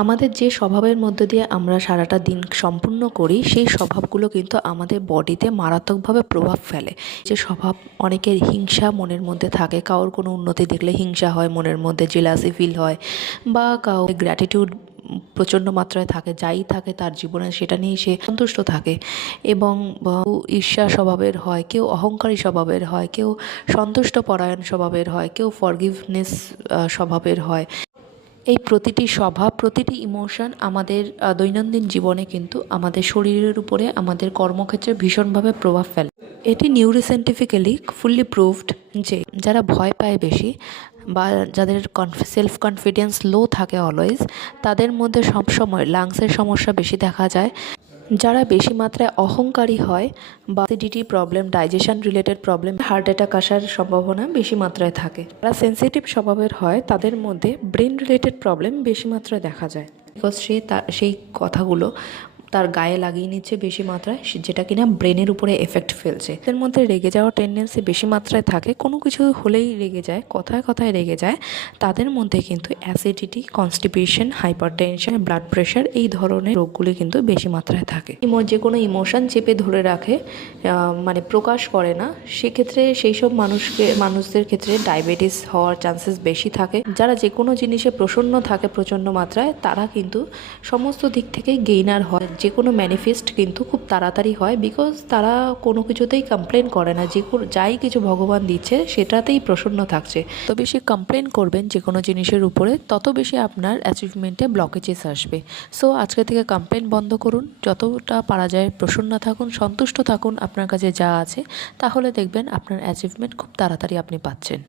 আমাদের যে স্বভাবের মধ্য দিয়ে আমরা সারাটা দিন সম্পূর্ণ করি সেই স্বভাবগুলো কিন্তু আমাদের বডিতে মারাত্মকভাবে প্রভাব ফেলে। যে স্বভাব, অনেকের হিংসা মনের মধ্যে থাকে, কারোর কোনো উন্নতি দেখলে হিংসা হয়, মনের মধ্যে জেলাসি ফিল হয়, বা কারো গ্র্যাটিটিউড প্রচণ্ড মাত্রায় থাকে, যাই থাকে তার জীবনে সেটা নিয়েই সে সন্তুষ্ট থাকে। এবং ঈর্ষা স্বভাবের হয়, কেউ অহংকারী স্বভাবের হয়, কেউ সন্তুষ্ট পরায়ণ স্বভাবের হয়, কেউ ফরগিভনেস স্বভাবের হয়। এই প্রতিটি স্বভাব, প্রতিটি ইমোশন আমাদের দৈনন্দিন জীবনে কিন্তু আমাদের শরীরের উপরে, আমাদের কর্মক্ষেত্রে ভীষণভাবে প্রভাব ফেলে। এটি নিউরোসায়েন্টিফিক্যালি ফুললি প্রুভড যে যারা ভয় পায় বেশি বা যাদের সেলফ কনফিডেন্স লো থাকে অলওয়েজ, তাদের মধ্যে সবসময় লাংসের সমস্যা বেশি দেখা যায়। যারা বেশি মাত্রায় অহংকারী হয় বা acidity problem, digestion related problem, heart attack আসার সম্ভাবনা বেশি মাত্রায় থাকে। যারা সেন্সিটিভ স্বভাবের হয় তাদের মধ্যে ব্রেন রিলেটেড প্রবলেম বেশি মাত্রায় দেখা যায়, বিকজ সে সেই কথাগুলো তার গায়ে লাগিয়ে নিচ্ছে বেশি মাত্রায়, যেটা কিনা ব্রেনের উপরে এফেক্ট ফেলছে। এর মধ্যে রেগে যাওয়ার টেন্ডেন্সি বেশি মাত্রায় থাকে, কোনো কিছু হলেই রেগে যায়, কথায় কথায় রেগে যায়। তাদের মধ্যে কিন্তু acidity, constipation, hypertension, blood pressure এই ধরনের রোগগুলি কিন্তু বেশি মাত্রায় থাকে। যে কোনো ইমোশন চেপে ধরে রাখে, মানে প্রকাশ করে না, সেক্ষেত্রে সেই সব মানুষদের ক্ষেত্রে ডায়াবেটিস হওয়ার চান্সেস বেশি থাকে। যারা যে কোনো জিনিসে প্রসন্ন থাকে প্রচণ্ড মাত্রায়, তারা কিন্তু সমস্ত দিক থেকেই গেইনার হয়। যে কোনো ম্যানিফেস্ট কিন্তু খুব তাড়াতাড়ি হয়, বিকজ তারা কোনো কিছুতেই কমপ্লেন করে না, যাই কিছু ভগবান দিচ্ছে সেটাতেই প্রসন্ন থাকছে। তো বেশি কমপ্লেন করবেন যে কোনো জিনিসের উপরে, তত বেশি আপনার অ্যাচিভমেন্টে ব্লকেজেস আসবে। সো আজকে থেকে কমপ্লেন বন্ধ করুন, যতটা পারা যায় প্রসন্ন থাকুন, সন্তুষ্ট থাকুন আপনার কাছে যা আছে, তাহলে দেখবেন আপনার অ্যাচিভমেন্ট খুব তাড়াতাড়ি আপনি পাচ্ছেন।